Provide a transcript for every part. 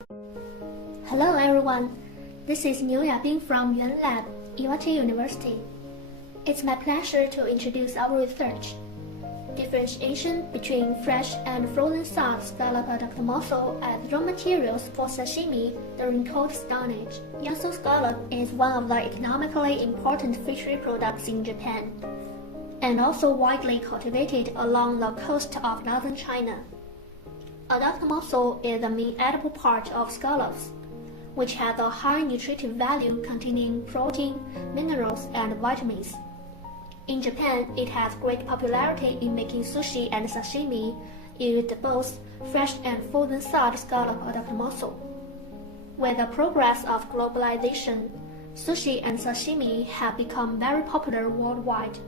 Hello everyone, this is Niu Yaping from Yuan Lab, Iwate University. It's my pleasure to introduce our research. Differentiation between fresh and frozen-thawed scallop adductor mussel as raw materials for sashimi during cold storage. Yasu scallop is one of the economically important fishery products in Japan, and also widely cultivated along the coast of northern China. Adductor mussel is the main edible part of scallops, which has a high nutritive value containing protein, minerals, and vitamins. In Japan, it has great popularity in making sushi and sashimi used both fresh and frozen-thawed scallop adductor mussel. With the progress of globalization, sushi and sashimi have become very popular worldwide.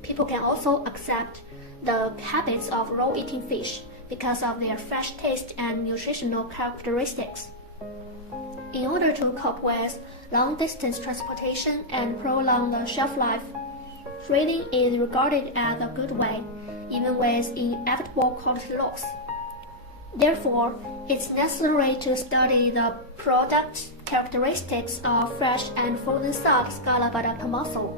People can also accept the habits of raw eating fish because of their fresh taste and nutritional characteristics. In order to cope with long-distance transportation and prolong the shelf life, freezing is regarded as a good way, even with inevitable quality loss. Therefore, it's necessary to study the product characteristics of fresh and frozen-thawed scallop adductor mussel.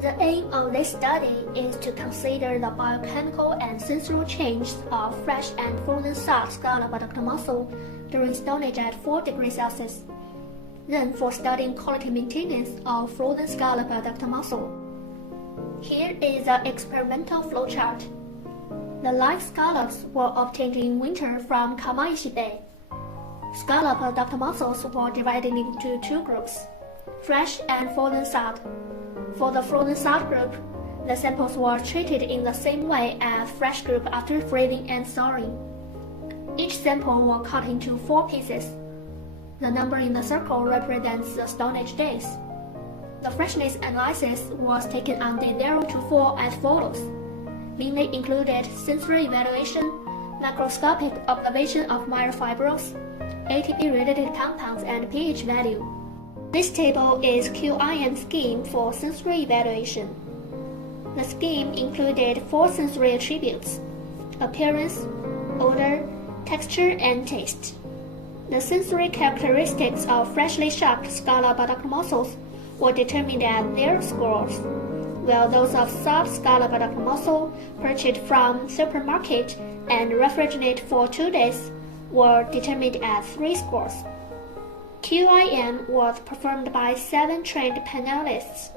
The aim of this study is to consider the biochemical and sensorial changes of fresh and frozen-thawed scallop adductor mussel during storage at 4 degrees Celsius. Then for studying quality maintenance of frozen scallop adductor mussel. Here is the experimental flowchart. The live scallops were obtained in winter from Kamaishi Bay. Scallop adductor mussels were divided into 2 groups, fresh and frozen-thawed. For the frozen-thawed group, the samples were treated in the same way as fresh group after freezing and thawing. Each sample was cut into 4 pieces. The number in the circle represents the storage days. The freshness analysis was taken on day 0 to 4 as follows. Mainly included sensory evaluation, microscopic observation of myofibrils, ATP-related compounds, and pH value. This table is QIM scheme for sensory evaluation. The scheme included 4 sensory attributes: appearance, odor, texture, and taste. The sensory characteristics of freshly sharked scallop adductor mussels were determined at 0 scores, while those of thawed scallop adductor mussel purchased from supermarket and refrigerated for 2 days were determined at 3 scores. QIM was performed by 7 trained panelists.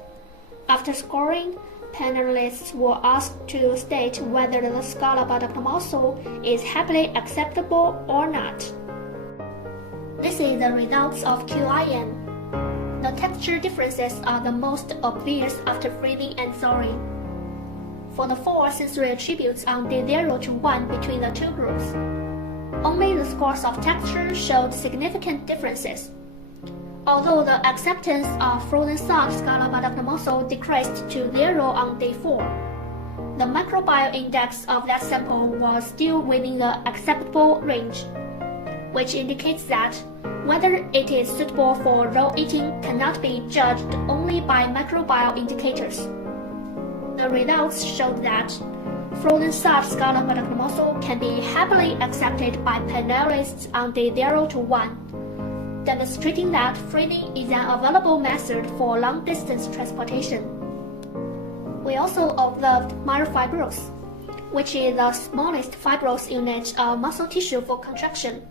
After scoring, panelists were asked to state whether the scallop adductor mussel is happily acceptable or not. This is the results of QIM. The texture differences are the most obvious after freezing and thawing. For the 4 sensory attributes on day 0 to 1 between the 2 groups, only the scores of texture showed significant differences. Although the acceptance of frozen-thawed scallop adductor mussel decreased to 0 on day 4, the microbiome index of that sample was still within the acceptable range, which indicates that whether it is suitable for raw eating cannot be judged only by microbiome indicators. The results showed that frozen-thawed scallop adductor mussel can be happily accepted by panelists on day 0 to 1, demonstrating that freezing is an available method for long-distance transportation. We also observed myofibrils, which is the smallest fibrous unit of muscle tissue for contraction.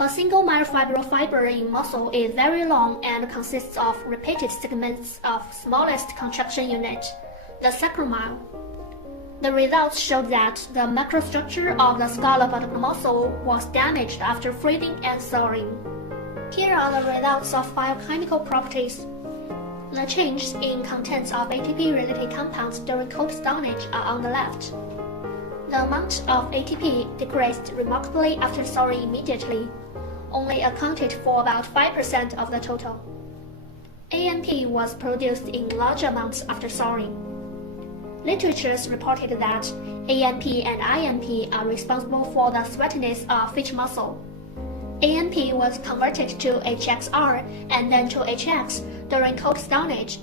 A single myofibril fiber in muscle is very long and consists of repeated segments of smallest contraction unit, the sacromyle. The results showed that the microstructure of the scallop adductor mussel was damaged after freezing and thawing. Here are the results of biochemical properties. The changes in contents of ATP-related compounds during cold storage are on the left. The amount of ATP decreased remarkably after thawing immediately, only accounted for about 5% of the total. AMP was produced in large amounts after thawing. Literatures reported that AMP and IMP are responsible for the sweatiness of fish muscle. AMP was converted to HXR and then to HX during cold storage,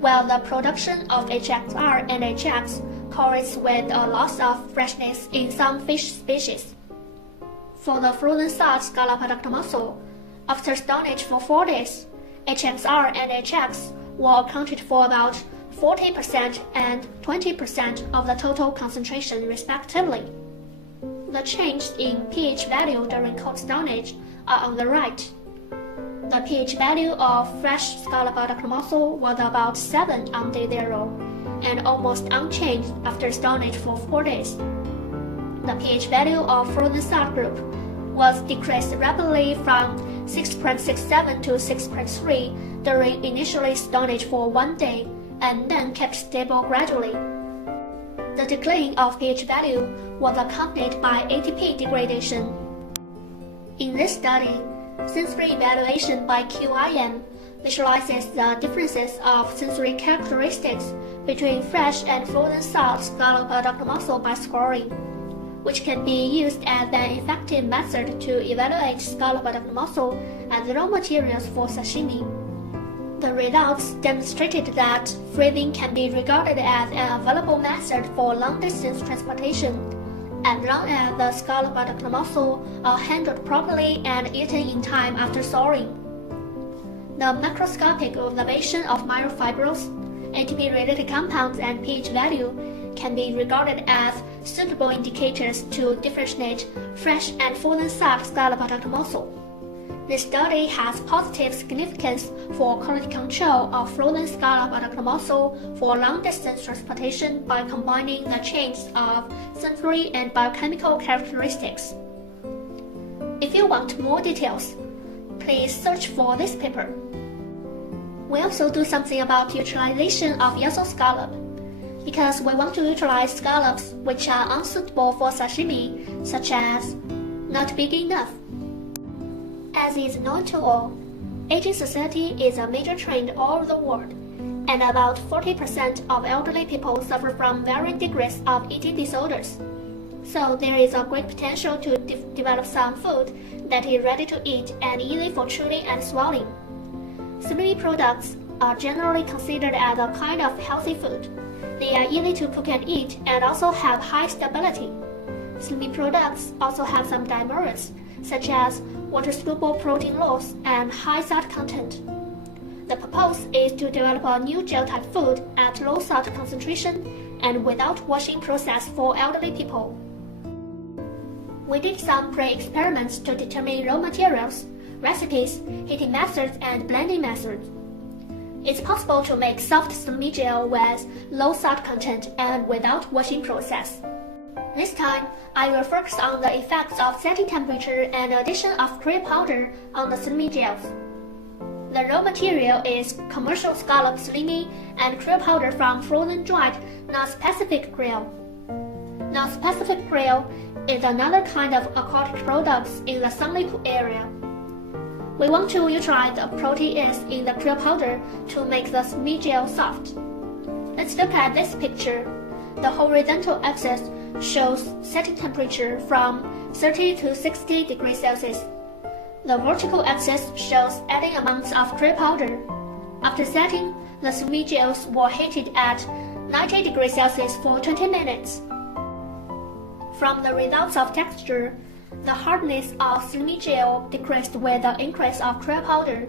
while the production of HXR and HX correlates with a loss of freshness in some fish species. for the frozen-thawed scallop adductor muscle, after stonage for 4 days, HXR and HX were accounted for about 40% and 20% of the total concentration respectively. The change in pH value during cold stonage are on the right. The pH value of fresh scallop adductor muscle was about 7 on day 0 and almost unchanged after stonage for 4 days. The pH value of frozen-thawed group was decreased rapidly from 6.67 to 6.3 during initially stonage for 1 day and then kept stable gradually. The decline of pH value was accompanied by ATP degradation. In this study, sensory evaluation by QIM visualizes the differences of sensory characteristics between fresh and frozen-thawed scallop adductor muscle by scoring, which can be used as an effective method to evaluate scallop adductor muscle as raw materials for sashimi. The results demonstrated that freezing can be regarded as an available method for long-distance transportation, as long as the scallop adductor muscle are handled properly and eaten in time after thawing. The macroscopic observation of myofibrils, ATP-related compounds, and pH value can be regarded as suitable indicators to differentiate fresh and frozen-thawed scallop adductor muscle. This study has positive significance for quality control of frozen scallop adductor muscle for long-distance transportation by combining the changes of sensory and biochemical characteristics. If you want more details, please search for this paper. We also do something about utilization of yellow scallop, because we want to utilize scallops which are unsuitable for sashimi, such as not big enough. As is known to all, aging society is a major trend all over the world, and about 40% of elderly people suffer from varying degrees of eating disorders. So there is a great potential to develop some food that is ready to eat and easy for chewing and swallowing. Sashimi products are generally considered as a kind of healthy food. They are easy to cook and eat and also have high stability. Sashimi products also have some demerits, such as water-soluble protein loss and high salt content. The purpose is to develop a new gel-type food at low salt concentration and without washing process for elderly people. We did some pre-experiments to determine raw materials, recipes, heating methods, and blending methods. It's possible to make soft sashimi gel with low salt content and without washing process. This time, I will focus on the effects of setting temperature and addition of krill powder on the sashimi gels. The raw material is commercial scallop sashimi and krill powder from frozen-dried non-specific krill. Non-specific krill is another kind of aquatic products in the sunlit area. We want to utilize the protease in the krill powder to make the sashimi gel soft. Let's look at this picture. The horizontal axis shows setting temperature from 30 to 60 degrees Celsius. The vertical axis shows adding amounts of krill powder. After setting, the sashimi gels were heated at 90 degrees Celsius for 20 minutes. From the results of texture, the hardness of sashimi gel decreased with the increase of krill powder.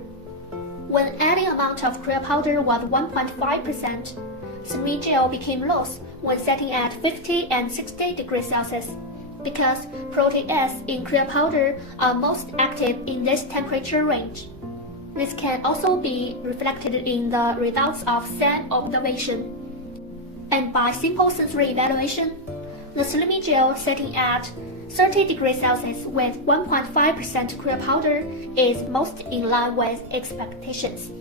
When adding amount of krill powder was 1.5%, sashimi gel became loose when setting at 50 and 60 degrees Celsius, because protease in krill powder are most active in this temperature range. This can also be reflected in the results of same observation. And by simple sensory evaluation, the sashimi gel setting at 30 degrees Celsius with 1.5% krill powder is most in line with expectations.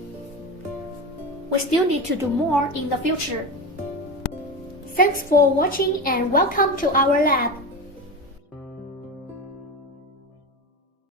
We still need to do more in the future. Thanks for watching and welcome to our lab.